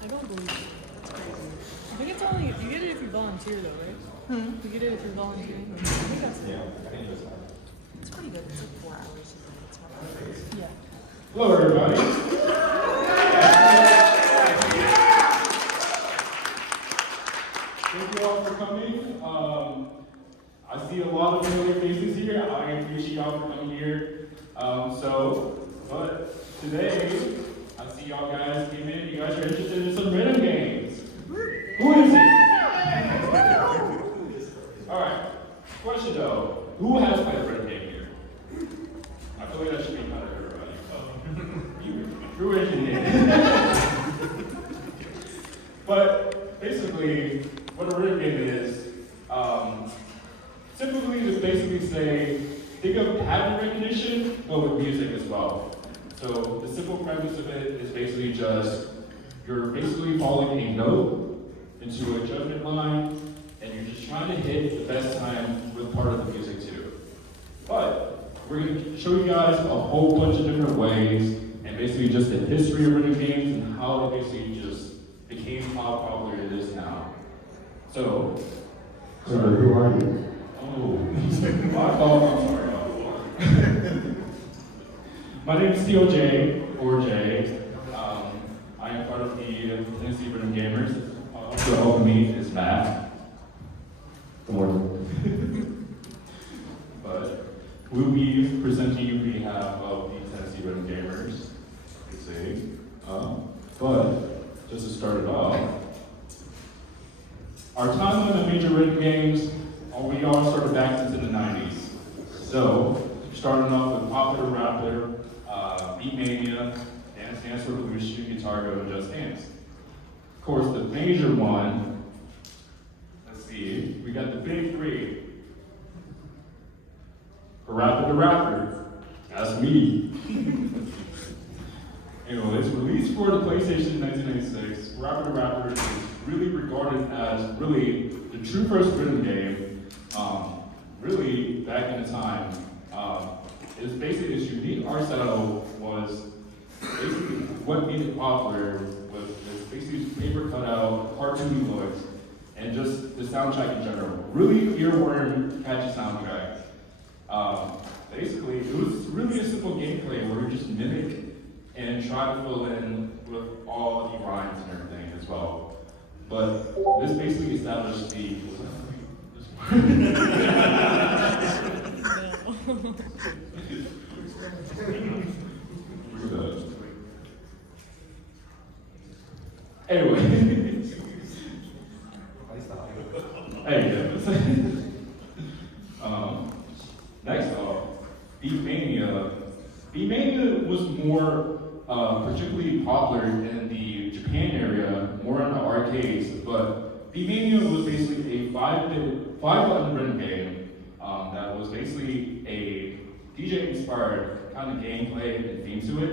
I don't believe it. That's crazy. I think it's only, you get it if you volunteer though, right? You get it if you're volunteering. I think that's it. It's pretty good. It's like 4 hours. It's not bad. Yeah. Hello, everybody. Thank you all for coming. I see a lot of familiar faces here. I appreciate y'all for coming here. But today, I see y'all guys came in. You guys are interested in some rhythm games. Who is it? All right. Question though, who has played a rhythm game here? I feel like that should be kind of everybody. True engineer. But basically, what a rhythm game is, typically just basically say, think of pattern recognition, but with music as well. So the simple premise of it is basically just, you're basically following a note into a judgment line, and you're just trying to hit the best time with part of the music too. But we're going to show you guys a whole bunch of different ways, and basically just the history of rhythm games and how it basically just became how popular it is now. So who are you? oh, my fault, I'm sorry. My name is COJ, or Jay. I am part of the Tennessee Rhythm Gamers. Also helping me is Matt. Good morning. But we'll be presenting you on behalf of the Tennessee Rhythm Gamers. Let's see. But just to start it off, our timeline of major rhythm games, we all started back into the 90s. So, starting off with Popular Rapper, Beat Mania, Dance Dance Revolution, Guitar Go, and Just Dance. Of course, the major one, let's see, we got the big three. Rapper the Rapper, that's me. Anyway, it's released for the PlayStation in 1996. Rapper the Rapper is really regarded as really the true first rhythm game. Really, back in the time, it's basically its unique art style was basically what made it popular with this basically paper cutout, cartoony looks, and just the soundtrack in general. Really earworm, catchy soundtrack. Basically, it was really a simple gameplay where we just mimic and try to fill in with all the rhymes and everything as well. But this basically established the Anyway. Hey, next off, Beat Mania. Beat Mania was more particularly popular in the Japan area, more in the arcades, but Beat Mania was basically a 5-button rhythm game that was basically a DJ-inspired kind of gameplay and theme to it.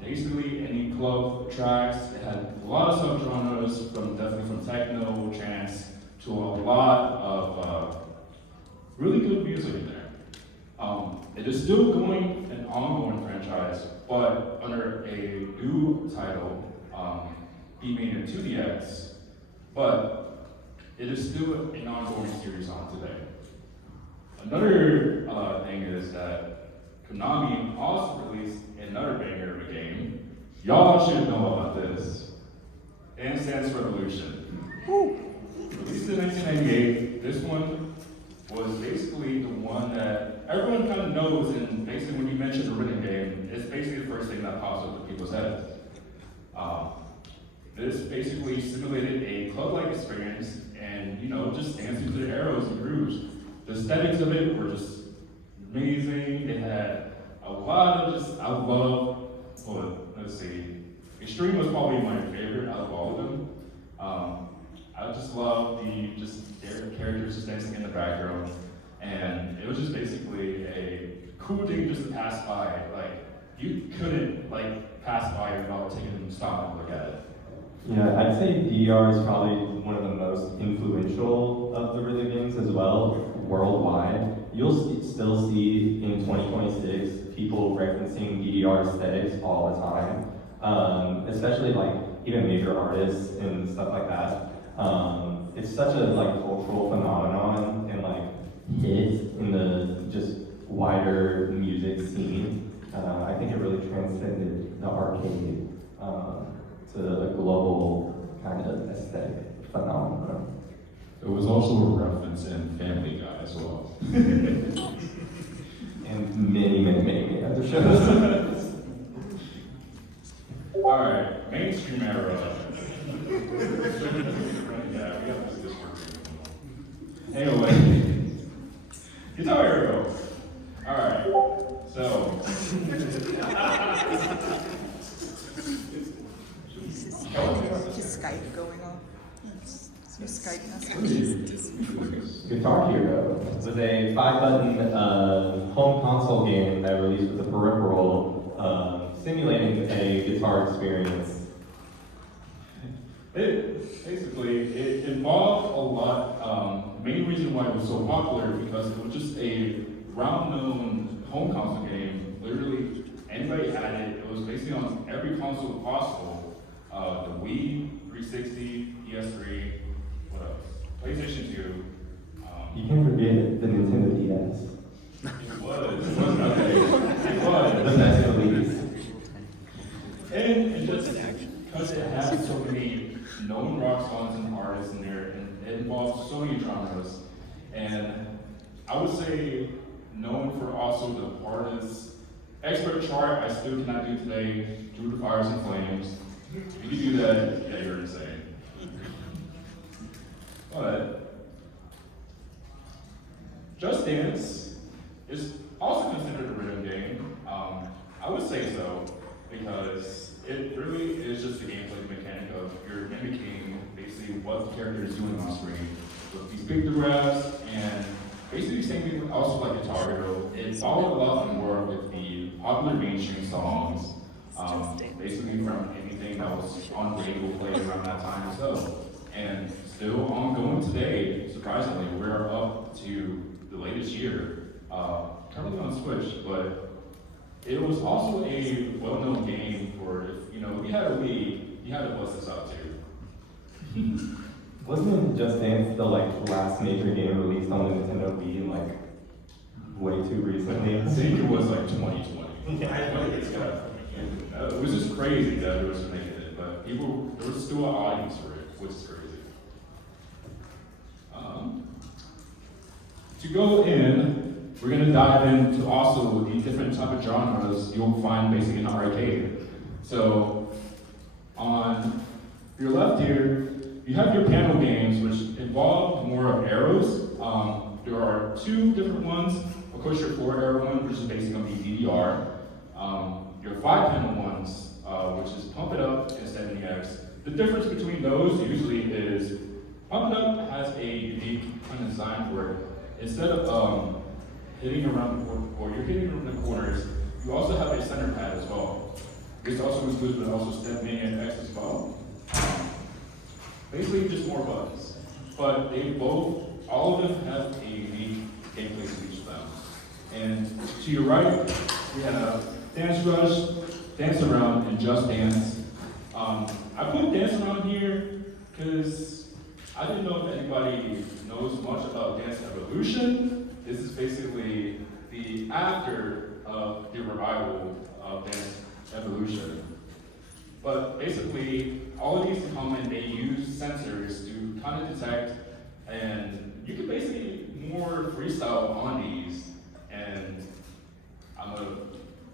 Basically, any club tracks, it had a lot of subgenres, definitely from techno, trance, to a lot of really good music in there. It is still going an ongoing franchise, but under a new title, Beat Mania 2DX, but it is still an ongoing series on today. Another thing is that Konami also released another banger of a game. Y'all should know about this. Dance Dance Revolution. Released in 1998, this one was basically the one that everyone kind of knows, and basically when you mention a rhythm game, it's basically the first thing that pops up in people's heads. This basically simulated a club-like experience, and just dancing to the arrows and grooves. The aesthetics of it were just amazing. It had a lot of let's see. Extreme was probably my favorite out of all of them. I just love their characters just dancing in the background, and it was just basically a cool thing just to pass by. Like you couldn't pass by without taking stop and look at it. Yeah, I'd say DDR is probably one of the most influential of the rhythm games as well, worldwide. You'll still see in 2026 people referencing DDR aesthetics all the time. Especially even major artists and stuff like that. It's such a like cultural phenomenon and like hit in the just wider music scene. I think it really transcended the arcade to a global kind of aesthetic phenomenon. It was also a reference in Family Guy as well. And many other shows. All right, mainstream era. Yeah, we have this work. Anyway, Guitar Hero. All right, so. His Skype going on. Your Skype message. Guitar Hero was a 5-button home console game that released with a peripheral simulating a guitar experience. It involved a lot. Main reason why it was so popular because it was just a well-known home console game. Literally, anybody had it. It was basically on every console possible. The Wii, 360, PS3, what else? PlayStation 2. You can't forget the Nintendo DS. It was nothing. It was. The best release. And just because it has so many known rock songs and artists in there, and it involves so many genres. And I would say known for also the hardest expert chart I still cannot do today, Through the Fires and Flames. If you do that, yeah, you're insane. But Just Dance is also considered a rhythm game. I would say so, because it really is just a gameplay mechanic of you're mimicking basically what the character is doing on screen with these pictographs, and basically the same thing with also like Guitar Hero. It followed a lot more with the popular mainstream songs, basically from anything that was on radio played around that time or so. And still ongoing today, surprisingly, we're up to the latest year, currently on Switch, but it was also a well-known game for, if you had a Wii, you had to bust this out too. Wasn't Just Dance the last major game released on the Nintendo Wii in way too recently? I think it was 2020. It was just crazy that it was making it, but there was still an audience for it, which is crazy. To go in, we're going to dive into also the different type of genres you'll find basically in an arcade. So on your left here, you have your panel games, which involve more of arrows. There are two different ones. Of course, your 4-arrow one, which is basically going to be DDR. Your 5-panel ones, which is Pump It Up and 70X. The difference between those usually is Pump It Up has a unique kind of design for it. Instead of hitting around or you're hitting around the corners, you also have a center pad as well. This also includes but also step mini and X as well. Basically just more buttons. But all of them have a unique gameplay to each of them. And to your right, we have Dance Rush, Dance Around, and Just Dance. I put Dance Around here because I didn't know if anybody knows much about Dance Evolution. This is basically the after of the revival of Dance Evolution. But basically, all of these in common, they use sensors to kind of detect, and you can basically more freestyle on these. And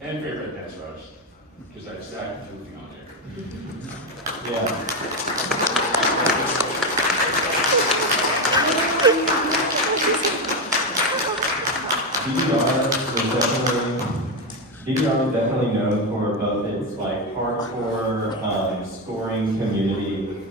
and favorite Dance Rush, because I just added everything on there. Yeah. DDR is definitely known for both its hardcore scoring community,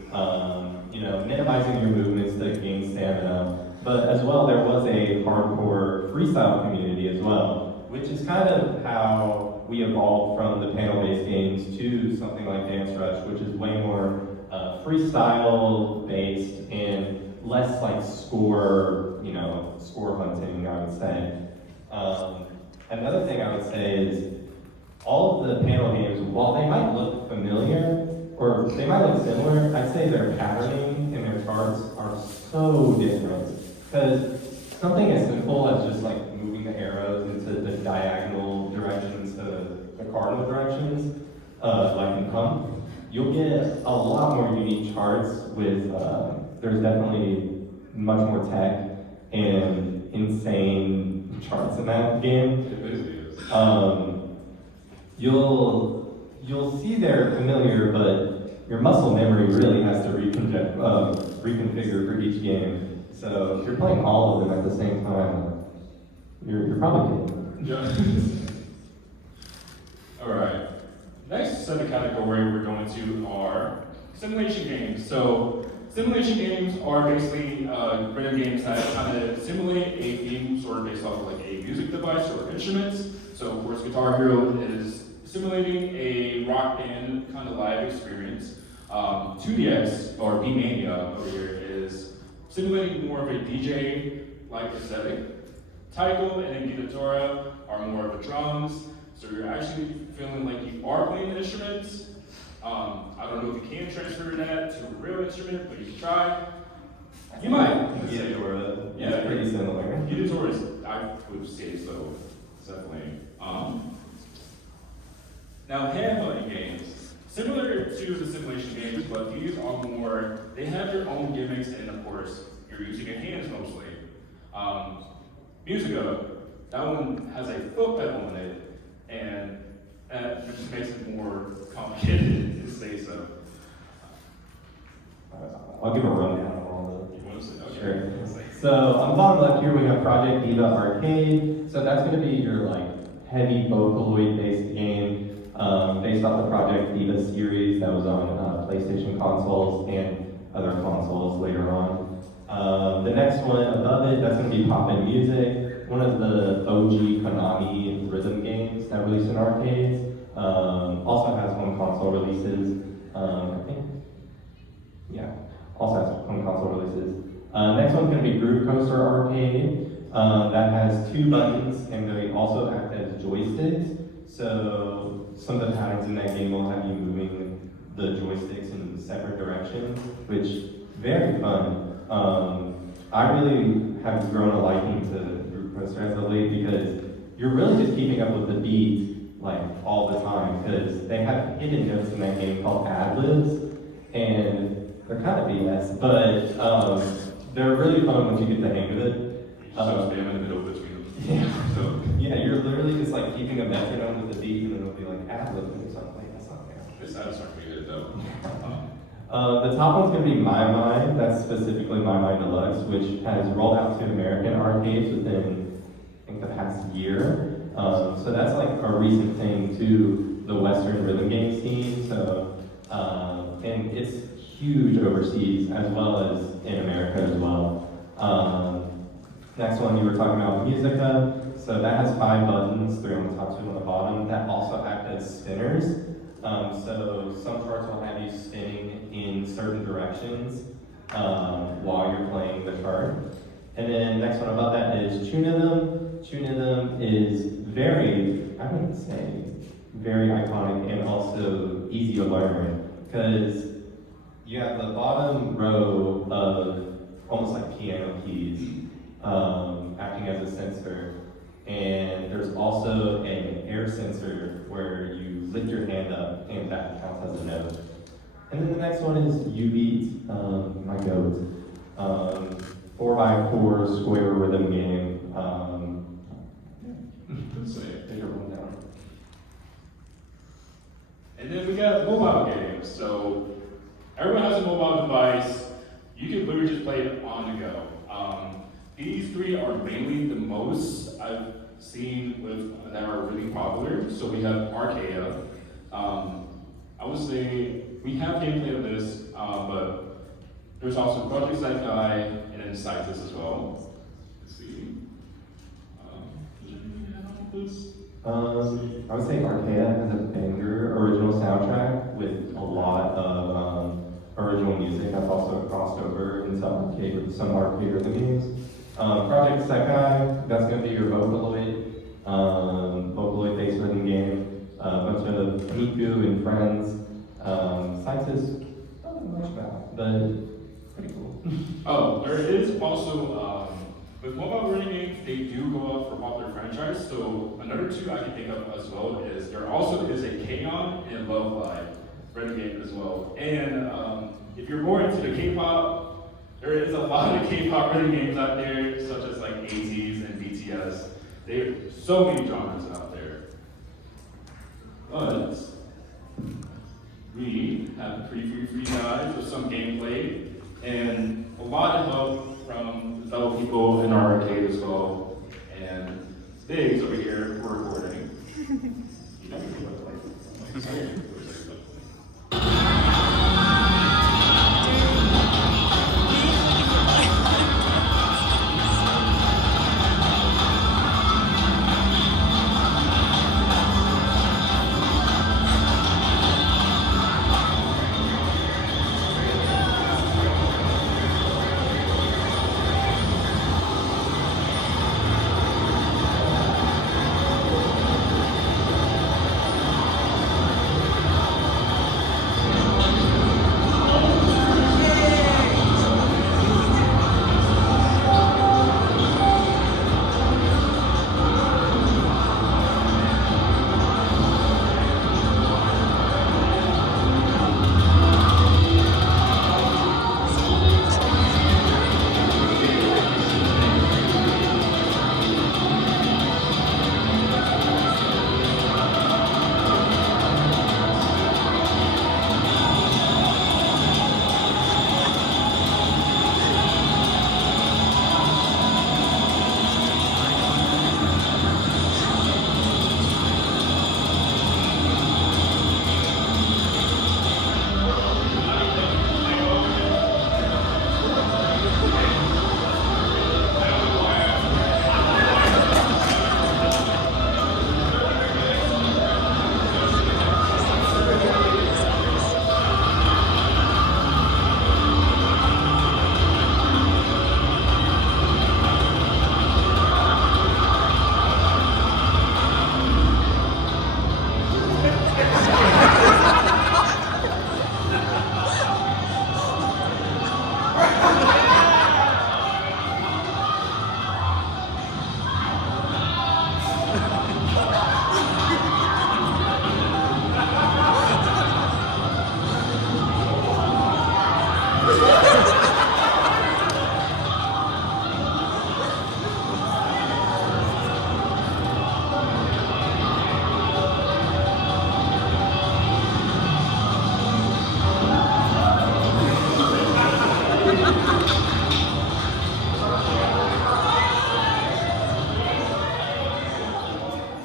minimizing your movements to gain stamina, but as well there was a hardcore freestyle community as well, which is kind of how we evolved from the panel-based games to something like Dance Rush, which is way more freestyle-based and less score hunting, I would say. Another thing I would say is all of the panel games, while they might look familiar or they might look similar, I'd say their patterning and their charts are so different. Because something as simple as just like moving the arrows into the diagonal directions to the cardinal directions, like in Pump, you'll get a lot more unique charts with, there's definitely much more tech and insane charts in that game. It basically is. You'll see they're familiar, but your muscle memory really has to reconfigure for each game. So if you're playing all of them at the same time, you're probably good. Yeah. All right. Next set of category we're going to are simulation games. So simulation games are basically rhythm games that kind of simulate a theme sort of based off of like a music device or instruments. So of course Guitar Hero is simulating a rock band kind of live experience. 2DX or B-Mania over here is simulating more of a DJ-like aesthetic. Taiko and Gidatora are more of the drums, so you're actually feeling like you are playing instruments. I don't know if you can transfer that to a real instrument, but you can try. You might. Gidatora, Yeah, it's pretty similar. Gidatora is, I would say so, definitely. Now, hand button games, similar to the simulation games, but these are more, they have their own gimmicks, and of course, you're using your hands mostly. Musica, that one has a foot pedal in it, and that just makes it more complicated to say so. I'll give a rundown of all the. You want to say? Okay. Sure. So on the bottom left here we have Project Diva Arcade. So that's going to be your like heavy Vocaloid-based game based off the Project Diva series that was on PlayStation consoles and other consoles later on. The next one above it, that's going to be Poppin' Music, one of the OG Konami rhythm games that released in arcades. Also has home console releases. I think, yeah, also has home console releases. Next one's going to be Groove Coaster Arcade. That has 2 buttons and they also act as joysticks. So some of the patterns in that game will have you moving the joysticks in separate directions, which very fun. I really have grown a liking to Groove Coaster as of late because you're really just keeping up with the beat like all the time because they have hidden notes in that game called ad-libs and they're kind of BS, but they're really fun once you get the hang of it. So spam in the middle between them. Yeah. So, Yeah, you're literally just like keeping a metronome with the beat and then it'll be like ad-lib or something. That's not fair. it's satisfying to get it though. The top one's going to be My Mind. That's specifically My Mind Deluxe, which has rolled out to American arcades within, I think, the past year. So that's like a recent thing to the Western rhythm game scene. So, and it's huge overseas as well as in America as well. Next one you were talking about, Musica. So that has 5 buttons, 3 on the top, 2 on the bottom, that also act as spinners. So some charts will have you spinning in certain directions while you're playing the chart. And then next one above that is Tunism. Tunism is very, I wouldn't say very iconic and also easy to learn because you have the bottom row of almost like piano keys acting as a sensor. And there's also an air sensor where you lift your hand up and that counts as a note. And then the next one is U-Beat, my goat. 4x4 square rhythm game. Let's say. Take your one down. And then we got mobile games. So everyone has a mobile device. You can literally just play it on the go. These 3 are mainly the most I've seen with that are really popular. So we have Arcaea. I would say we have gameplay of this, but there's also Project Zekai and then Cytus as well. Let's see. I would say Arcaea has a banger original soundtrack with a lot of original music that's also crossed over into arcade with some arcade rhythm games. Project Sekai, that's going to be your Vocaloid-based rhythm game. A bunch of Miku and friends. Scientists, don't know much about, but pretty cool. Oh, there is also, with mobile learning games, they do go out for popular franchise. So another two I can think of as well is there also is a AkaiCon and Love Live running game as well. And if you're more into the K-pop, there is a lot of K-pop running games out there, such as like ATEEZ and BTS. There are so many genres out there. But we have a pretty free guide with some gameplay and a lot of help from fellow people in our arcade as well. And Biggs over here for recording. You know,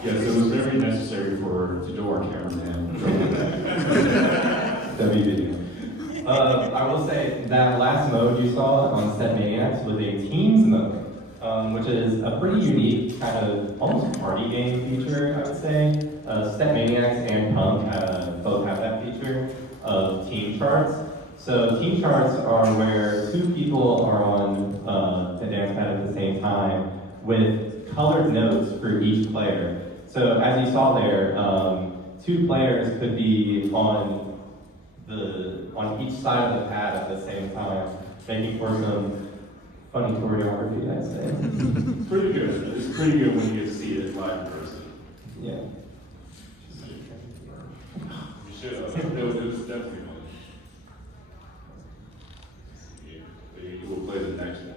yes, it was very necessary to do our cameraman. WV. I will say that last mode you saw on Step Maniacs was a teams mode, which is a pretty unique kind of almost party game feature, I would say. Step Maniacs and Punk both have that feature of team charts. So team charts are where two people are on the dance pad at the same time with colored notes for each player. So as you saw there, two players could be on each side of the pad at the same time, making for some funny choreography, I'd say. It's pretty good. It's pretty good when you get to see it live in person. Yeah. You should. It was definitely fun. Yeah, you will play the next one.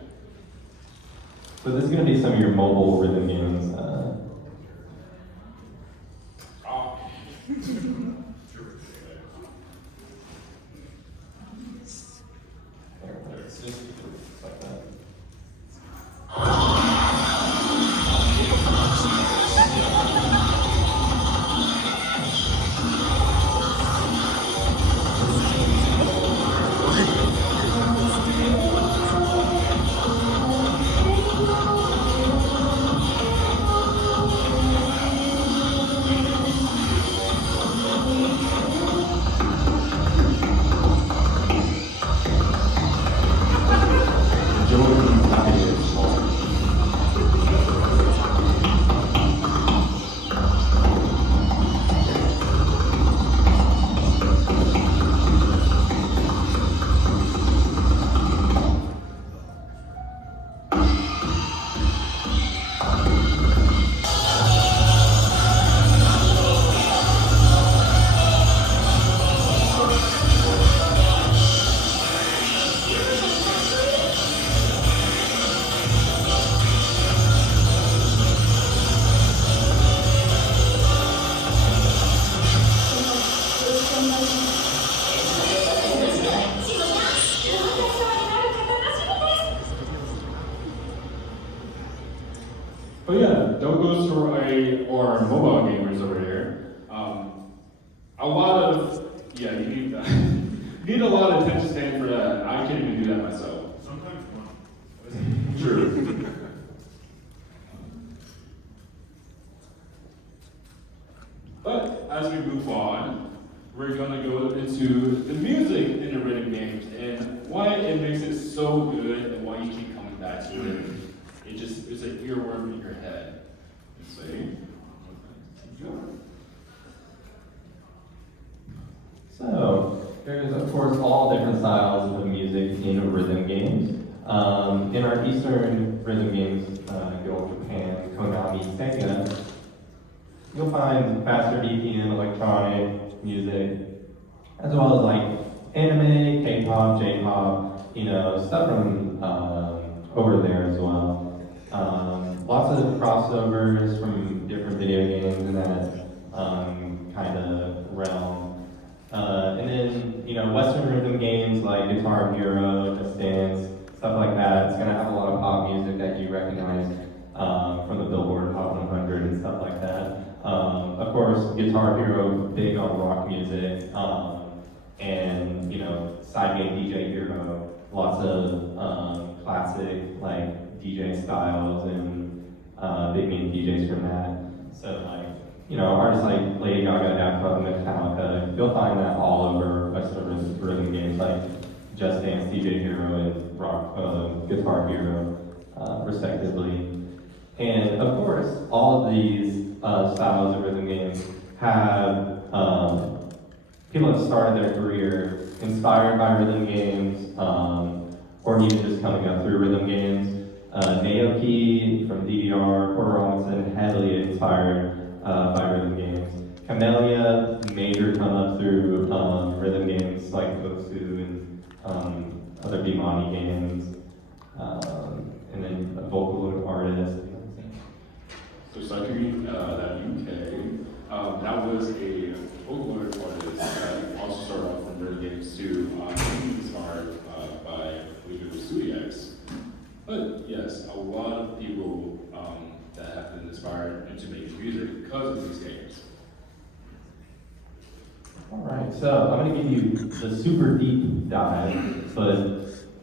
So this is going to be some of your mobile rhythm games. It's just like that. for our mobile gamers over here. A lot of, yeah, you need that. You need a lot of attention span for that. I can't even do that myself. Sometimes one. True. But as we move on, we're gonna go into the music in the rhythm games and why it makes it so good and why you keep coming back to it. It's an earworm in your head. Let's see. So, there's of course all different styles of music in rhythm games. In our Eastern rhythm games, good old Japan, Konami, Sega, you'll find faster BPM electronic music, as well as like anime, K-pop, J-pop, stuff from over there as well. Lots of crossovers from different video games in that kind of realm. And then, Western rhythm games like Guitar Hero, Just Dance, stuff like that. It's gonna have a lot of pop music that you recognize from the Billboard Hot 100 and stuff like that. Of course, Guitar Hero, big on rock music, and side game DJ Hero, lots of classic like DJ styles and big name DJs from that. So artists like Lady Gaga, Daft Punk, Metallica, you'll find that all over Western rhythm games like Just Dance, DJ Hero, and Rock Guitar Hero, respectively. And of course, all of these styles of rhythm games have people that started their career inspired by rhythm games, or even just coming up through rhythm games. Naoki from DDR, Porter Robinson, heavily inspired by rhythm games. Camellia, major come up through rhythm games like Osu and other Bimani games, and then a vocal artist. So Sakuri, that UK, that was a folklore artist that also started off from rhythm games too. Inspired by, I believe it was Studiax. But yes, a lot of people that have been inspired into making music because of these games. Alright, so I'm going to give you the super deep dive, but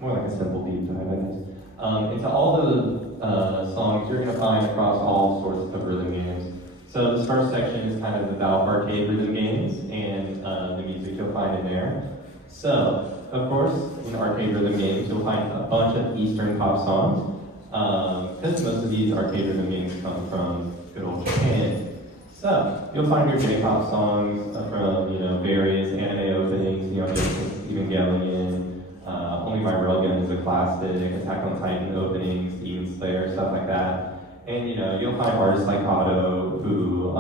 more like a simple deep dive, I guess, into all the songs you're going to find across all sorts of rhythm games. So this first section is kind of about arcade rhythm games and the music you'll find in there. So, of course, in arcade rhythm games, you'll find a bunch of Eastern pop songs, because most of these arcade rhythm games come from good old Japan. So, you'll find your J-pop songs from, various anime openings, Evangelion, Only My Railgun is a classic, Attack on Titan openings, Demon Slayer, stuff like that. And, you'll find artists like Otto, who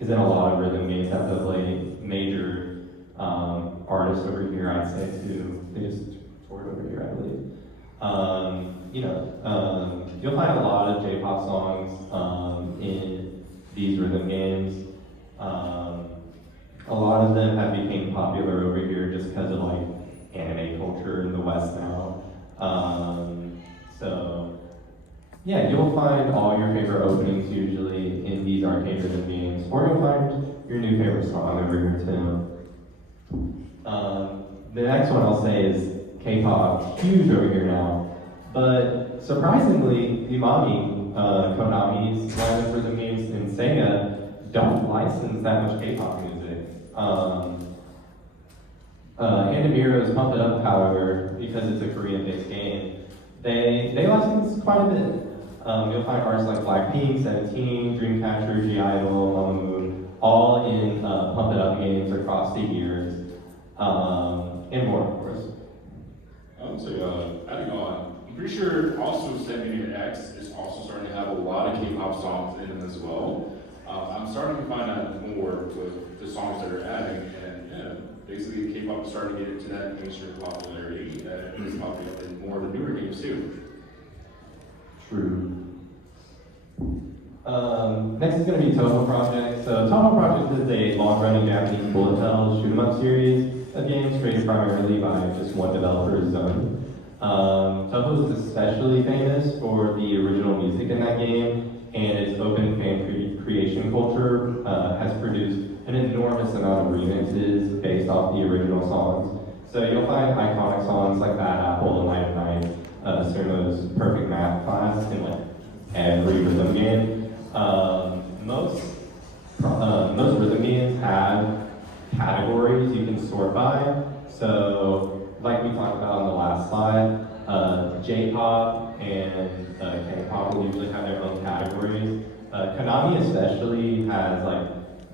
is in a lot of rhythm games that have played major artists over here, I'd say, too. They just toured over here, I believe. You'll find a lot of J-pop songs in these rhythm games. A lot of them have become popular over here just because of like anime culture in the West now. Yeah, you'll find all your favorite openings usually in these arcade rhythm games, or you'll find your new favorite song over here too. The next one I'll say is K-pop, huge over here now. But surprisingly, Imami, Konami's line of rhythm games in Sega don't license that much K-pop music. Heroes Pump It Up, however, because it's a Korean-based game, they license quite a bit. You'll find artists like Blackpink, 17, Dreamcatcher, G-Idol, Mama Moon, all in Pump It Up games across the years, and more, of course. I would say, adding on, I'm pretty sure also 78X is also starting to have a lot of K-pop songs in them as well. I'm starting to find out more with the songs that are adding, and yeah, basically K-pop is starting to get into that mainstream popularity that is popping up in more of the newer games too. True. Next is going to be Toho Project. So Toho Project is a long-running Japanese bullet hell shoot-'em-up series of games created primarily by just one developer, Zone. Toho is especially famous for the original music in that game and its open fan creation culture has produced an enormous amount of remixes based off the original songs. So you'll find iconic songs like Bad Apple and Night of Night, Sumo's Perfect Math class in like every rhythm game. Most rhythm games have categories you can sort by. So, like we talked about on the last slide, J-pop and K-pop will usually have their own categories. Konami especially has like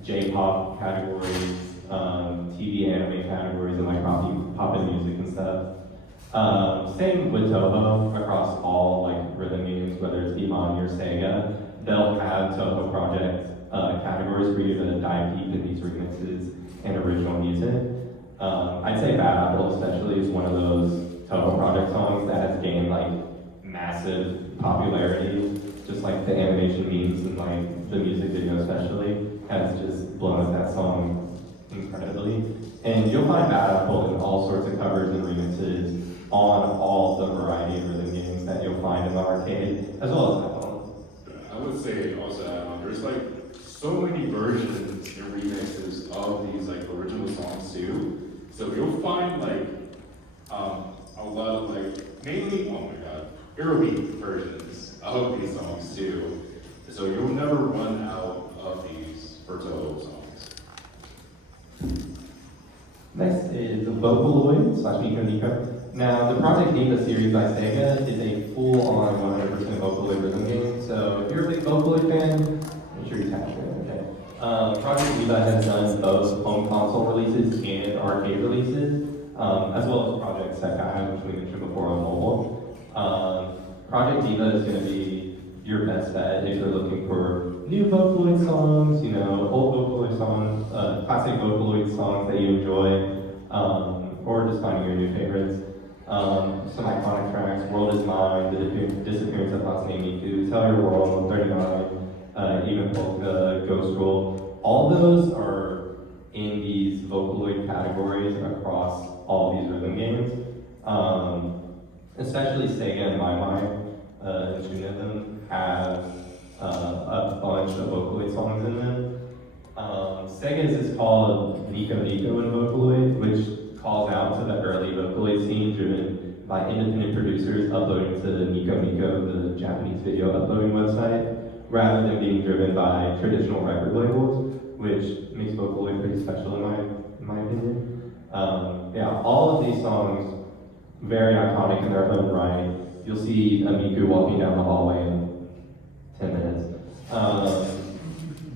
J-pop categories, TV anime categories, and like pop and music and stuff. Same with Toho across all like rhythm games, whether it's Imani or Sega. They'll have Toho project categories for you to dive deep in these remixes and original music. I'd say Bad Apple especially is one of those Toho project songs that has gained like massive popularity. Just like the animation memes and like the music video especially has just blown up that song incredibly. And you'll find Bad Apple in all sorts of covers and remixes on all the variety of rhythm games that you'll find in the arcade, as well as iPhone. I would say also that there's like so many versions and remixes of these like original songs too. So you'll find like a lot of like mainly early versions of these songs too. So you'll never run out of these for Toho songs. Next is Vocaloid / Nico Nico. Now, the Project Diva series by Sega is a full-on 100% Vocaloid rhythm game. So if you're a big Vocaloid fan, make sure you tap it. Okay. Project Diva has done both home console releases and arcade releases, as well as Project Sekai, which we mentioned before on mobile. Project Diva is going to be your best bet if you're looking for new Vocaloid songs, you know, old Vocaloid songs, classic Vocaloid songs that you enjoy, or just finding your new favorites. Some iconic tracks, World Is Mine, The Disappearance of Hatsune Miku, Tell Your World, 39, even Polka, Ghost Roll. All those are in these Vocaloid categories across all these rhythm games. Especially Sega and My Mind, two of them have a bunch of Vocaloid songs in them. Sega's is called Nico Nico in Vocaloid, which calls out to the early Vocaloid scene driven by independent producers uploading to Nico Nico, the Japanese video uploading website, rather than being driven by traditional record labels, which makes Vocaloid pretty special in my opinion. Yeah, all of these songs, very iconic in their own right. You'll see a Miku walking down the hallway in 10 minutes.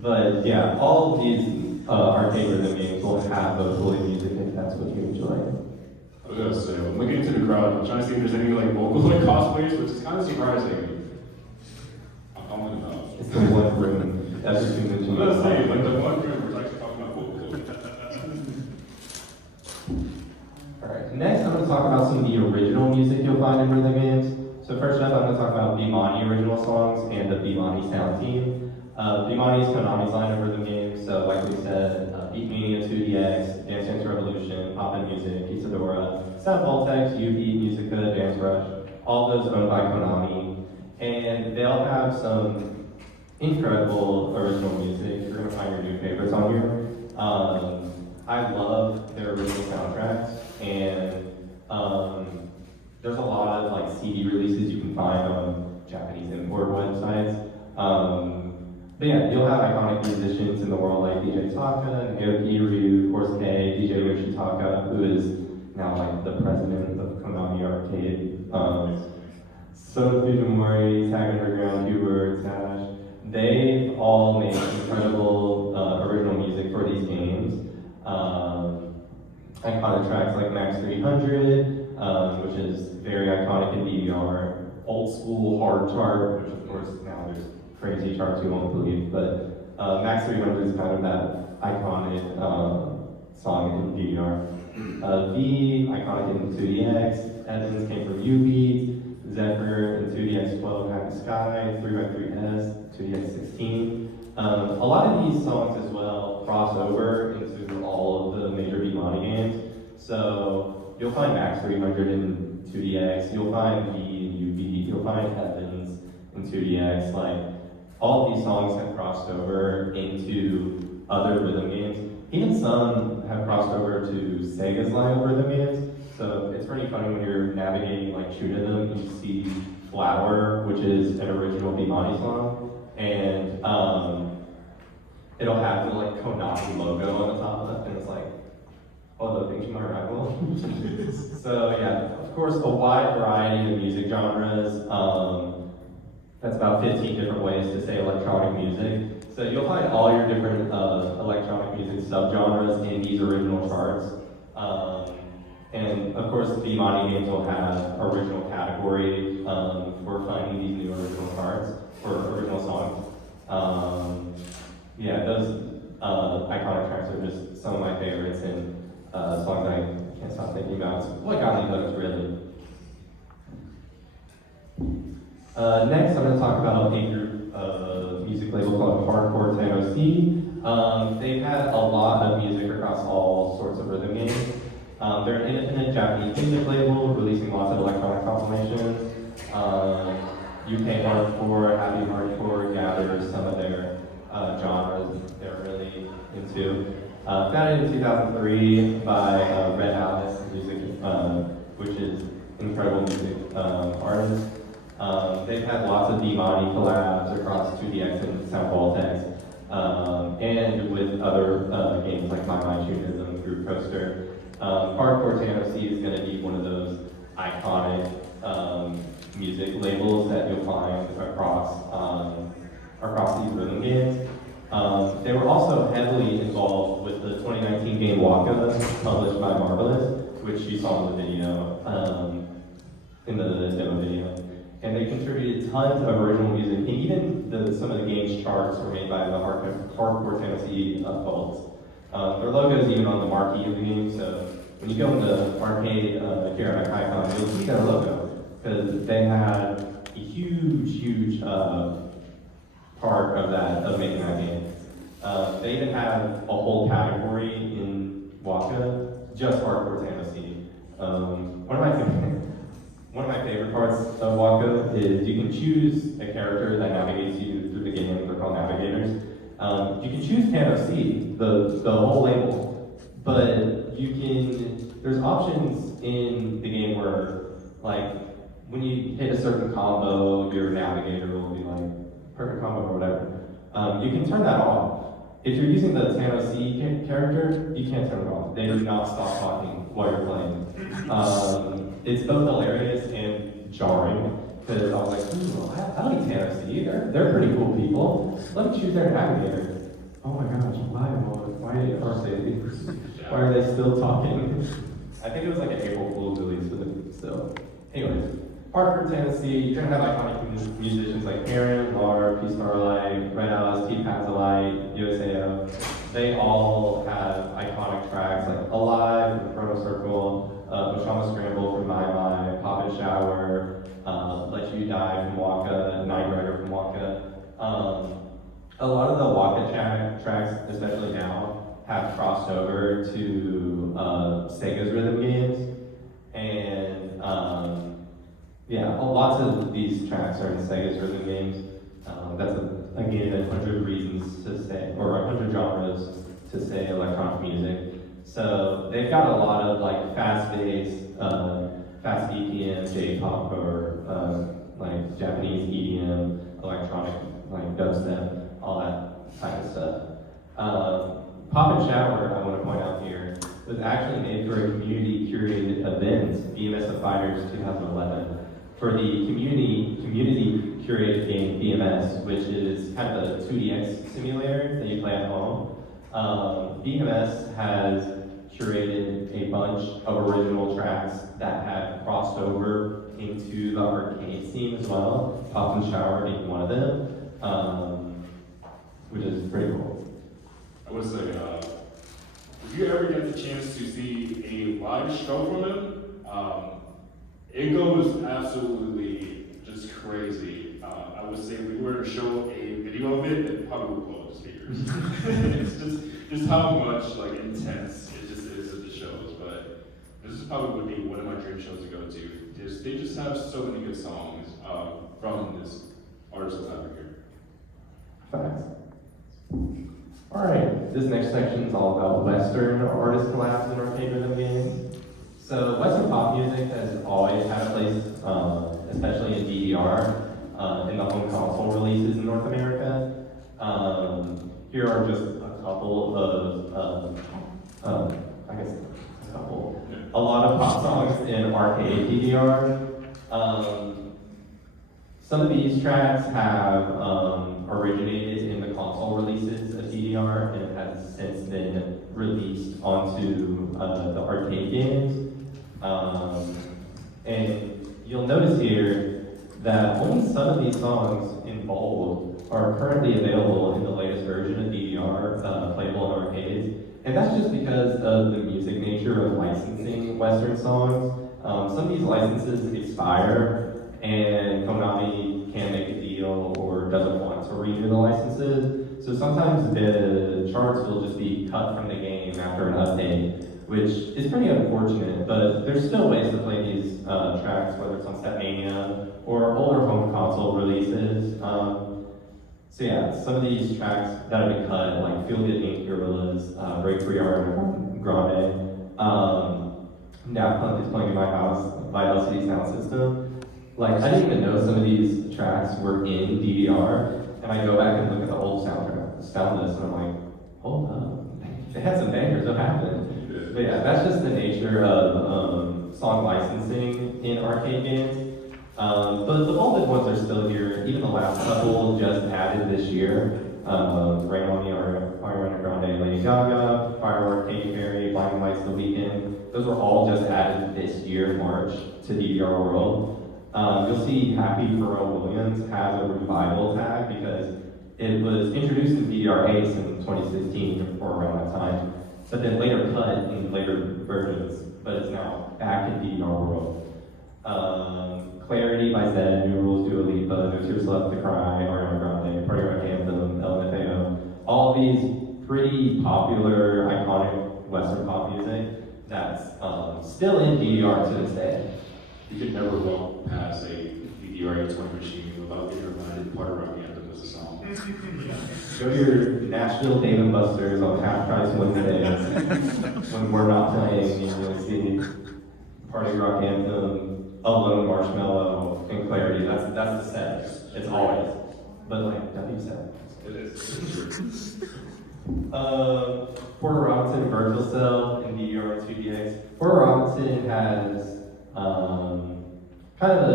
But yeah, all of these arcade rhythm games will have Vocaloid music if that's what you enjoy. I was gonna say, I'm looking into the crowd, I'm trying to see if there's any like Vocaloid cosplayers, which is kind of surprising. I'm looking up. It's the one room. That's just too much. I'm gonna say, like the one room we're actually talking about Vocaloid. Alright, next I'm going to talk about some of the original music you'll find in rhythm games. So first up, I'm going to talk about Bimani original songs and the Bimani sound team. Bimani is Konami's line of rhythm games, so like we said, Beatmania 2DX, Dance Dance Revolution, Pop and Music, Isadora, Sound Voltex, UP, Musica, Dance Rush, all those owned by Konami. And they'll have some incredible original music. You're going to find your new favorites on here. I love their original soundtracks, and there's a lot of like CD releases you can find on Japanese import websites. But yeah, you'll have iconic musicians in the world like DJ Taka, Naoki Ryu, Force K, DJ Yoshitaka, who is now like the president of Konami Arcade. Son Fujimori, Tag Underground, Hubert, Sash. They all made incredible original music for these games. Iconic tracks like Max 300, which is very iconic in DDR. Old school hard chart, which of course now there's crazy charts you won't believe, but Max 300 is kind of that iconic song in DDR. V, iconic in 2DX. Evans came from U-Beat. Zephyr and 2DX12 Happy Sky, 3x3S, 2DX16. A lot of these songs as well cross over into all of the major Bimani games. So you'll find Max 300 in 2DX, you'll find V in UB, you'll find Evans in 2DX. Like all of these songs have crossed over into other rhythm games. Even some have crossed over to Sega's line of rhythm games. So it's pretty funny when you're navigating like two of them, you see Flower, which is an original Bimani song, and it'll have the like Konami logo on the top of it, and it's like, oh, the things my rival. So yeah, of course, a wide variety of music genres. That's about 15 different ways to say electronic music. So you'll find all your different electronic music subgenres in these original charts. And of course, the Bimani games will have original category for finding these new original charts or original songs. Yeah, those iconic tracks are just some of my favorites and songs I can't stop thinking about. It's what got me hooked, really. Next, I'm going to talk about a group of music label called Hardcore 10OC. They've had a lot of music across all sorts of rhythm games. They're an independent Japanese music label releasing lots of electronic compilations. UK hardcore, happy hardcore gathers some of their genres they're really into. Founded in 2003 by Red Alice Music, which is incredible music artist. They've had lots of Bimani collabs across 2DX and Sound Voltex, and with other games like My Mind Tunism, Group Coaster. Hardcore 10OC is going to be one of those iconic music labels that you'll find across these rhythm games. They were also heavily involved with the 2019 game Waka, published by Marvelous, which you saw in the video, in the demo video. And they contributed tons of original music, and even some of the game's charts were made by the Hardcore Tennessee folks. Their logo is even on the marquee of the game, so when you go into arcade here at AkaiCon, you'll see their logo, because they had a huge part of making that game. They even have a whole category in Waka, just Hardcore Tennessee. One of my favorite parts of Waka is you can choose a character that navigates you through the game. They're called navigators. You can choose Tennessee, the whole label, but there's options in the game where, like, when you hit a certain combo, your navigator will be like, perfect combo or whatever. You can turn that off. If you're using the Tennessee character, you can't turn it off. They do not stop talking while you're playing. It's both hilarious and jarring, because I was like, ooh, I like Tennessee. They're pretty cool people. Let me choose their navigator. Oh my gosh, why are they still talking? I think it was like an April Fool's release, but still. Anyways, Hartford, Tennessee, you're gonna have iconic musicians like Aaron, Laura, P. Starlight, Red Alice, T. Pazalite, USAO. They all have iconic tracks like Alive from Chrono Circle, Mashama Scramble from My My, Pop and Shower, Let You Die from Waka, Night Rider from Waka. A lot of the Waka tracks, especially now, have crossed over to Sega's rhythm games, and lots of these tracks are in Sega's rhythm games. That's again 100 reasons to say, or 100 genres to say electronic music. So they've got a lot of like fast bass, fast EPM, J-pop, or like Japanese EDM, electronic like dubstep, all that type of stuff. Pop and Shower, I want to point out here, was actually made for a community curated event, BMS of Fighters 2011, for the community curated game BMS, which is kind of a 2DX simulator that you play at home. BMS has curated a bunch of original tracks that have crossed over into the arcade scene as well, Pop and Shower being one of them, which is pretty cool. I would say, if you ever get the chance to see a live show from him, it goes absolutely just crazy. I would say if we were to show a video of it, it probably would blow the speakers. It's just how much like intense it just is at the shows. But this is probably would be one of my dream shows to go to. They just have so many good songs from this artist that I have here. Facts. Alright, this next section is all about Western artist collabs in arcade rhythm games. So Western pop music has always had a place, especially in DDR, in the home console releases in North America. Here are just a couple of, a lot of pop songs in arcade DDR. Some of these tracks have originated in the console releases of DDR and have since been released onto the arcade games. And you'll notice here that only some of these songs in bold are currently available in the latest version of DDR, playable in arcades. And that's just because of the music nature of licensing Western songs. Some of these licenses expire, and Konami can't make a deal or doesn't want to renew the licenses. So sometimes the charts will just be cut from the game after an update, which is pretty unfortunate, but there's still ways to play these tracks, whether it's on Stepmania or older home console releases. So yeah, some of these tracks that have been cut, like Feel Good Inc., Gorillas, Break Free Ariana Grande, Daft Punk is Playing in My House, Vital City Sound System. Like, I didn't even know some of these tracks were in DDR, and I go back and look at the old sound list, and I'm like, hold up, they had some bangers, what happened? But yeah, that's just the nature of song licensing in arcade games. But the vaulted ones are still here. Even the last couple just added this year. Rain on Me, Ariana Grande, Lady Gaga, Firework, Katy Perry, Blinding Lights, The Weeknd. Those were all just added this year, March, to DDR World. You'll see Happy Pharrell Williams has a revival tag because it was introduced in DDR Ace in 2016 or around that time, but then later cut in later versions, but it's now back in DDR World. Clarity by Zed, New Rules, Dua Lipa, No Tears Left to Cry, Ariana Grande, Party Rock Anthem, LMFAO. All these pretty popular, iconic Western pop music that's still in DDR to this day. You could never walk past a DDR 20 machine without being reminded Party Rock Anthem is a song. Go to your Nashville Dave & Buster's on Half Price Wednesdays when we're not playing, and you'll see Party Rock Anthem, Alone, Marshmallow, and Clarity. That's the set. It's always. But like W said. It is. Porter Robinson, Virtual Cell, and DDR 2DX. Porter Robinson has kind of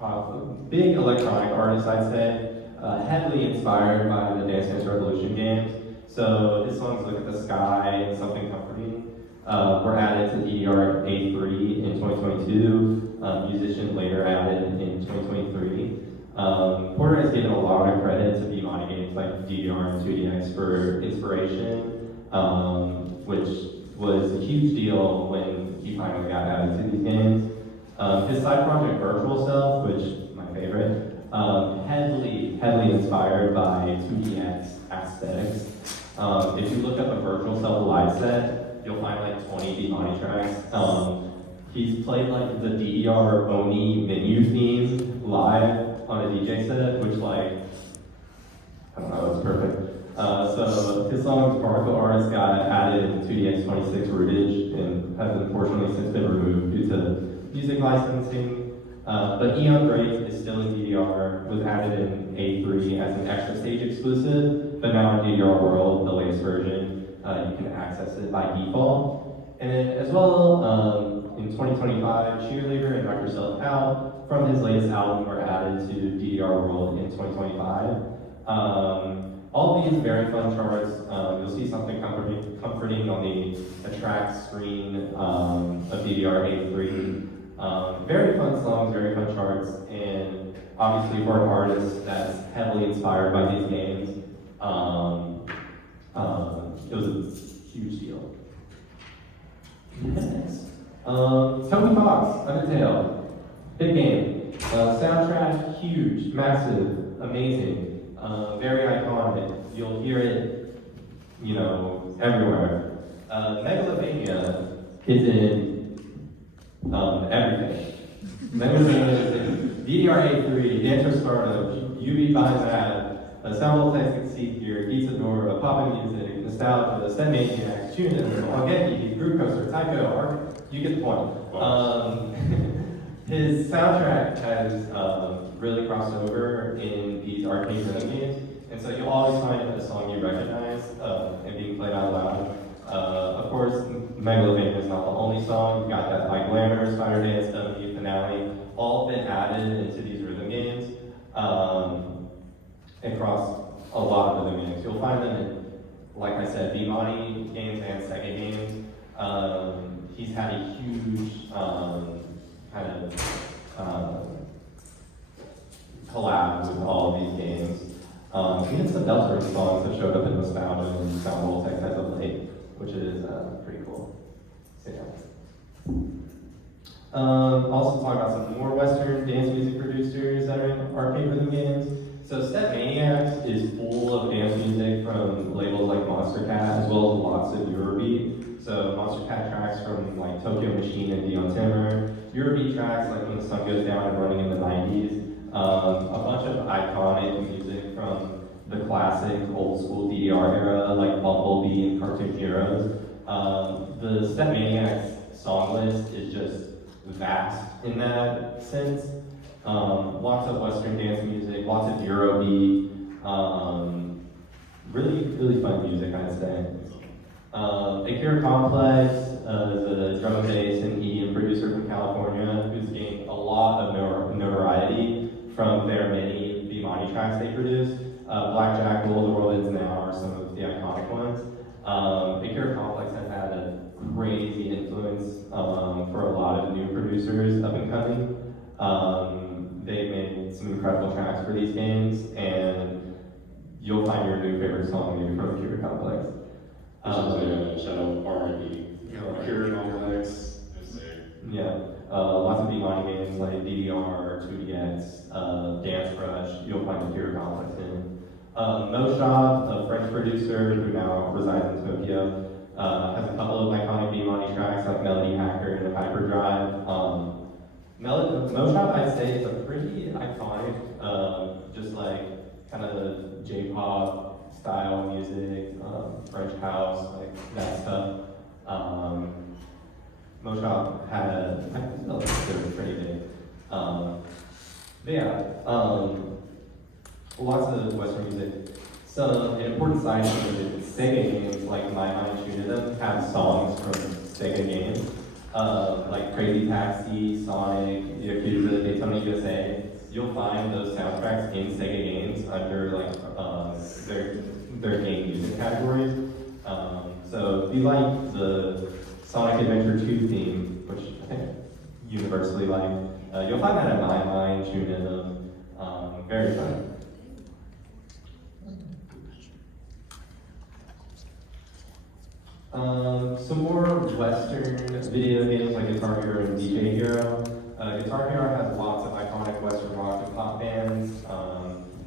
a big electronic artist, I'd say, heavily inspired by the Dance Dance Revolution games. So his songs Look at the Sky and Something Comforting were added to DDR A3 in 2022. Musician later added in 2023. Porter has given a lot of credit to Vivanti games like DDR and 2DX for inspiration, which was a huge deal when he finally got added to these games. His side project Virtual Self, which is my favorite, heavily inspired by 2DX aesthetics. If you look up a Virtual Self live set, you'll find like 20 Vivanti tracks. He's played like the DDR Oni menu theme live on a DJ set, which like, I don't know, it's perfect. So his songs Barco Artist got added in 2DX 26 Rootage and has unfortunately since been removed due to music licensing. But Eon Great is still in DDR, was added in A3 as an extra stage exclusive, but now in DDR World, the latest version, you can access it by default. And then as well, in 2025, Cheerleader and Knock Yourself Out from his latest album were added to DDR World in 2025. All of these very fun charts. You'll see something comforting on the track screen of DDR A3. Very fun songs, very fun charts, and obviously for an artist that's heavily inspired by these games, it was a huge deal. Next. Toby Fox, Undertale. Big game. Soundtrack, huge, massive, amazing. Very iconic. You'll hear it, everywhere. Megalovania is in everything. Many games, DDR-A3, Dancer Startup, UV Vine Mad, Assemble Text Seat Gear, Pizza Dora, Papa Music, Nostalgia, Stem Maniacs, Tunin, Algeki, Group Coaster, Tycho, you get the point. His soundtrack has really crossed over in these arcade rhythm games, and so you'll always find a song you recognize and being played out loud. Of course, Megalovania is not the only song. You got that like Glamour, Spider Dance, W, Finale, all been added into these rhythm games across a lot of rhythm games. You'll find them in, like I said, Bimani games and Sega games. He's had a huge kind of collab with all of these games. Even some Delta songs have showed up in Nostalgia and Sound Voltex as of late, which is pretty cool. So, yeah. Also talk about some more Western dance music producers that are in arcade rhythm games. So Step Maniacs is full of dance music from labels like Monster Cat, as well as lots of Eurobeat. So Monster Cat tracks from like Tokyo Machine and Dion Timmer, Eurobeat tracks like When the Sun Goes Down and Running in the 90s, a bunch of iconic music from the classic old school DDR era like Bumblebee and Cartoon Heroes. The Step Maniacs song list is just vast in that sense. Lots of Western dance music, lots of Eurobeat, really fun music, I'd say. Akira Complex is a drum and bass and EDM producer from California who's gained a lot of notoriety from their many Bimani tracks they produced. Blackjack, Roll the World Ends Now are some of the iconic ones. Akira Complex has had a crazy influence for a lot of new producers up and coming. They've made some incredible tracks for these games, and you'll find your new favorite song maybe from Akira Complex. This is a shadow R&D. Akira Complex. Yeah, lots of Bimani games like DDR, 2DX, Dance Rush, you'll find Akira Complex in. Moshab, a French producer who now resides in Tokyo, has a couple of iconic Bimani tracks like Melody Hacker and Hyperdrive. Moshab, I'd say, is a pretty iconic, just like kind of J-pop style music, French house, like that stuff. Moshab had, I think they're pretty big. But yeah, lots of Western music. So an important side note is Sega games like My Mind Shunida have songs from Sega games. Like Crazy Taxi, Sonic, Yakuza, Daytona USA. You'll find those soundtracks in Sega games under like their game music categories. So if you like the Sonic Adventure 2 theme, which I think universally like, you'll find that at My Mind, Shunida. Very fun. Some more Western video games like Guitar Hero and DJ Hero. Guitar Hero has lots of iconic Western rock and pop bands.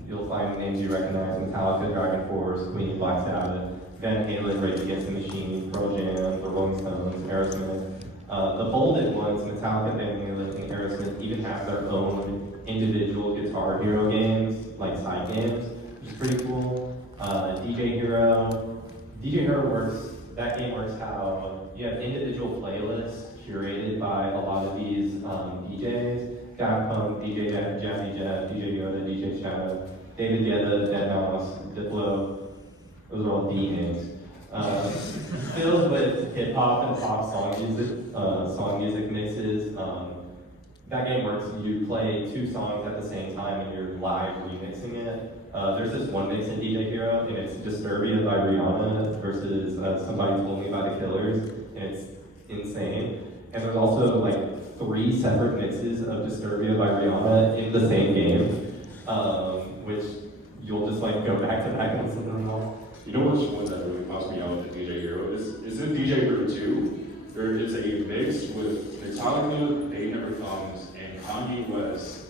You'll find names you recognize: Metallica, Dragon Force, Queen, Black Sabbath, Van Halen, Rage Against the Machine, Pearl Jam, the Rolling Stones, Aerosmith. The bolded ones, Metallica, Van Halen, and Aerosmith, even have their own individual Guitar Hero games, like side games, which is pretty cool. DJ Hero works. That game works how you have individual playlists curated by a lot of these DJs. Daft Punk, DJ Jazzy Jeff, DJ Yoda, DJ Shadow, David Guetta, Deadmau5, Diplo. Those are all D names. Filled with hip hop and pop song music mixes. That game works. You play two songs at the same time and you're live remixing it. There's this one mix in DJ Hero, and it's Disturbia by Rihanna versus Somebody Told Me by the Killers, and it's insane. And there's also like 3 separate mixes of Disturbia by Rihanna in the same game, which you'll just like go back to back and listen to them all. You know what's one that really pops me out with the DJ Hero is in DJ Hero 2. There is a mix with Metallica, They Never Comes, and Kanye West.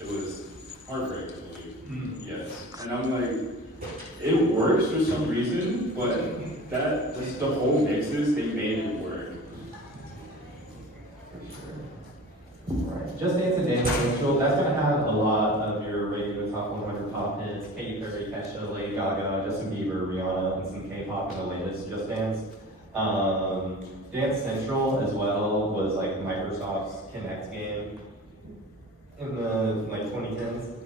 It was Heartbreak, I believe. Yes. And I'm like, it works for some reason, but just the whole mixes, they made it work. Right. Just Dance and Dance Central, that's going to have a lot of your regular top 100 pop hits, Katy Perry, Kesha, Lady Gaga, Justin Bieber, Rihanna, and some K-pop in the latest Just Dance. Dance Central as well was like Microsoft's Kinect game in the like 2010s.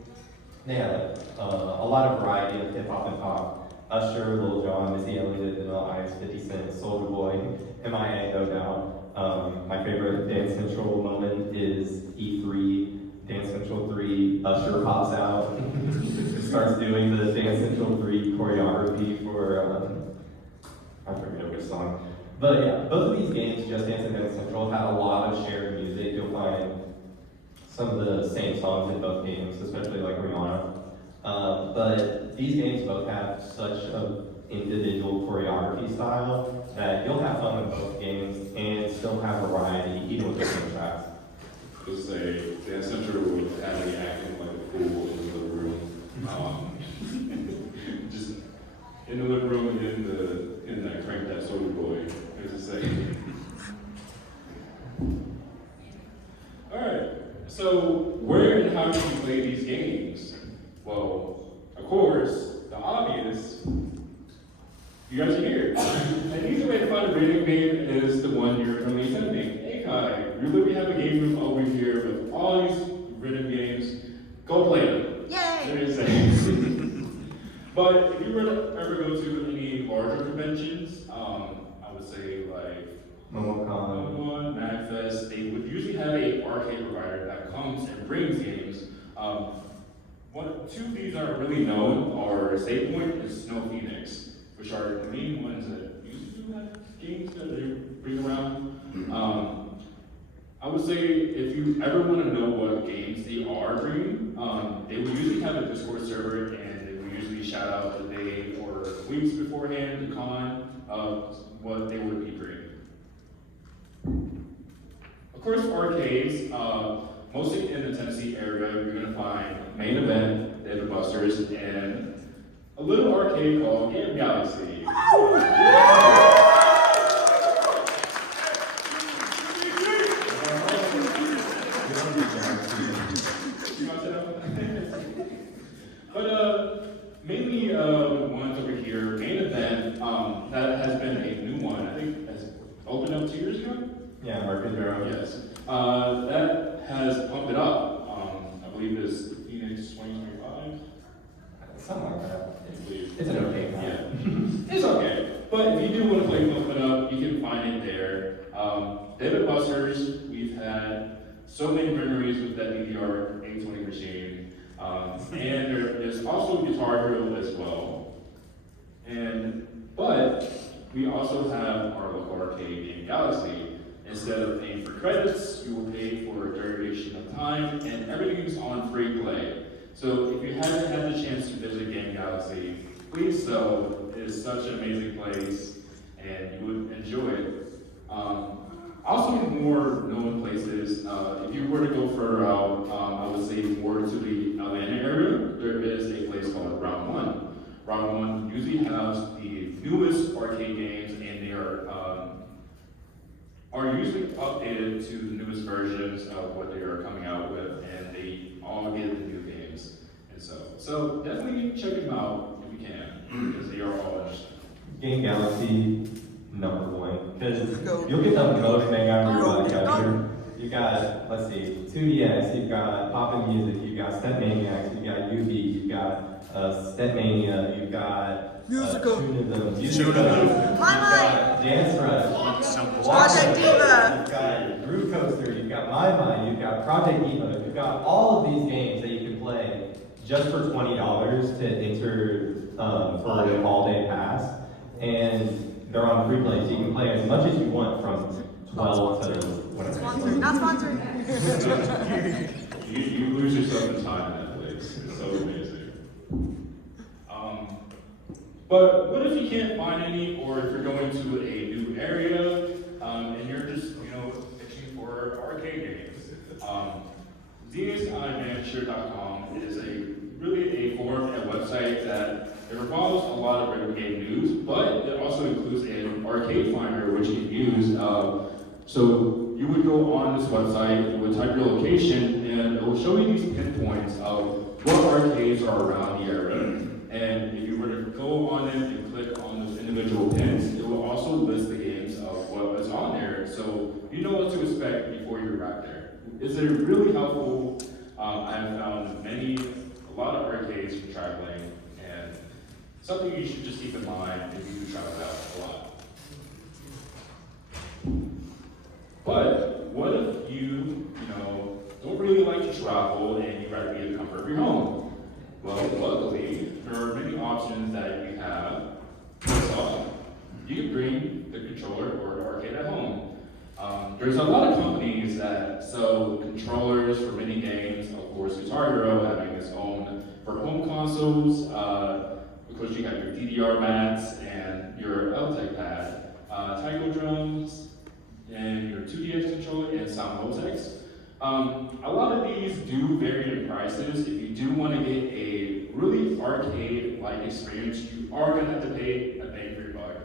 They had a lot of variety of hip hop and pop. Usher, Lil Jon, Missy Elliott, Vanilla Ice, 50 Cent, Soulja Boy, MIA, no doubt. My favorite Dance Central moment is E3, Dance Central 3, Usher pops out, starts doing the Dance Central 3 choreography for, I forget which song. But yeah, both of these games, Just Dance and Dance Central, have a lot of shared music. You'll find some of the same songs in both games, especially like Rihanna. But these games both have such an individual choreography style that you'll have fun in both games and still have variety, even with the same tracks. Just say, Dance Central would have me acting like a fool in the living room. Just in the living room and in that Crank That Soulja Boy, as to say. Alright, so where and how do you play these games? Well, of course, the obvious, you guys are here. An easy way to find a video game is the one you're currently attending, Akai. We literally have a game room over here with all these rhythm games. Go play them. Yay! But if you were to ever go to any larger conventions, I would say like MomoCon, MagFest, they would usually have a arcade provider that comes and brings games. Two of these aren't really known are Save Point and Snow Phoenix, which are the main ones that usually do have games that they bring around. I would say if you ever want to know what games they are bringing, they would usually have a Discord server and they would usually shout out the day or weeks beforehand the con of what they would be bringing. Of course, arcades, mostly in the Tennessee area, you're going to find Main Event, David Buster's, and a little arcade called Game Galaxy. But mainly ones over here, Main Event, that has been a new one, I think has opened up 2 years ago? yeah, Marcus Barrow. Yes. That has pumped it up. I believe it's Phoenix 2025. Something like that. I believe. It's an okay game. Yeah. It's okay. But if you do want to play Pump It Up, you can find it there. David Buster's, we've had so many memories with that DDR 820 machine. And there is also Guitar Hero as well. But we also have our local arcade Game Galaxy. Instead of paying for credits, you will pay for a duration of time, and everything is on free play. So if you haven't had the chance to visit Game Galaxy, please so. It is such an amazing place, and you would enjoy it. Also, more known places, if you were to go further out, I would say more to the Atlanta area, there is a place called Round One. Round One usually has the newest arcade games, and they are usually updated to the newest versions of what they are coming out with, and they all get the new games. And so definitely check them out if you can, because they are all interesting. Game Galaxy, #1. Because you'll get the most Mega everybody out here. You got, let's see, 2DS, you've got Poppin' Music, you've got Step Maniacs, you've got UV, you've got Step Mania, you've got Tunism, you've got Dance Rush, Project Diva. You've got Groove Coaster, you've got My Mind, you've got Project Diva, you've got all of these games that you can play just for $20 to enter for an all-day pass. And they're on free play, so you can play as much as you want from 12 to whatever. Sponsored, not sponsored. You lose yourself in time in that place. It's so amazing. But what if you can't find any, or if you're going to a new area and you're just, itching for arcade games? ZSIManager.com is really a forum and website that it revolves a lot of retro game news, but it also includes an arcade finder which you can use So you would go on this website, you would type your location, and it will show you these pinpoints of what arcades are around the area. And if you were to go on it and click on those individual pins, it will also list the games of what is on there, so you know what to expect before you arrive there. Is it really helpful? I have found a lot of arcades for traveling, and something you should just keep in mind if you do travel out a lot. But what if you don't really like to travel and you'd rather be in the comfort of your home? Well, luckily, there are many options that you have. First off, you can bring the controller or the arcade at home. There's a lot of companies that sell controllers for many games. Of course, Guitar Hero having its own for home consoles. Of course, you have your DDR mats and your LTEC pad, Taiko drums, and your 2DX controller and Soundmotex. A lot of these do vary in prices. If you do want to get a really arcade-like experience, you are going to have to pay a bang for your buck.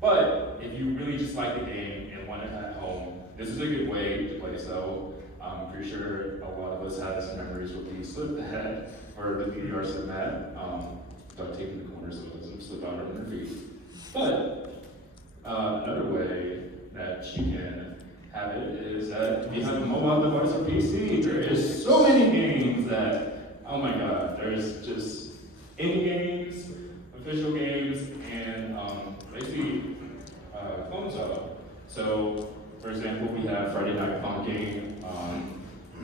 But if you really just like the game and want it at home, this is a good way to play. So I'm pretty sure a lot of us have some memories with the slip mat or the DDR slip mat. Duct tape in the corner so it doesn't slip out on your feet. But another way that you can have it is that if you have a mobile device or PC, there is so many games that, oh my god, there's just indie games, official games, and basically clones of them. So, for example, we have Friday Night Funkin',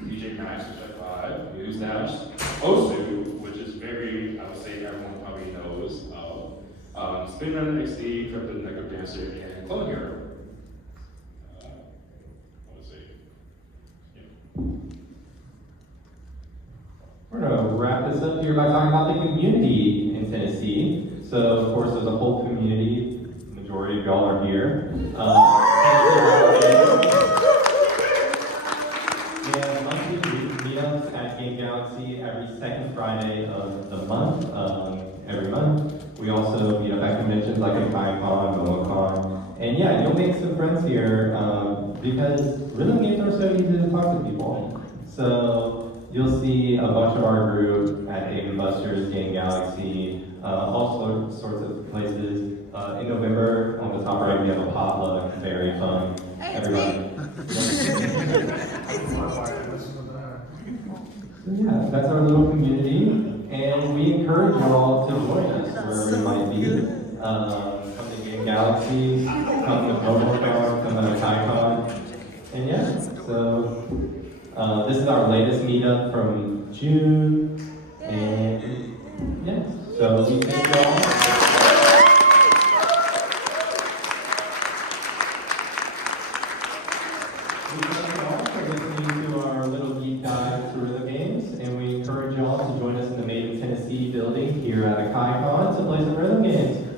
DJ Maxx, which I 5, News Dash, Osu, which is very, I would say everyone probably knows of, Spin Runner XD, Crypto Necro Dancer, and Clone Hero. We're going to wrap this up here by talking about the community in Tennessee. So, of course, there's a whole community. The majority of y'all are here. And monthly meetups at Game Galaxy every second Friday of the month, every month. We also meet up at conventions like AkaiCon, MomoCon. And yeah, you'll make some friends here because rhythm games are so easy to talk to people. So you'll see a bunch of our group at Dave & Buster's, Game Galaxy, all sorts of places. In November, on the top right, we have a potluck, very fun. Everybody. So yeah, that's our little community, and we encourage you all to join us wherever you might be. Come to Game Galaxy, come to MomoCon, come to AkaiCon, and yeah, so this is our latest meetup from June, and yeah, so we thank you all. We thank you all for listening to our little deep dive through the games, and we encourage you all to join us in the Made in Tennessee building here at AkaiCon to play some rhythm games.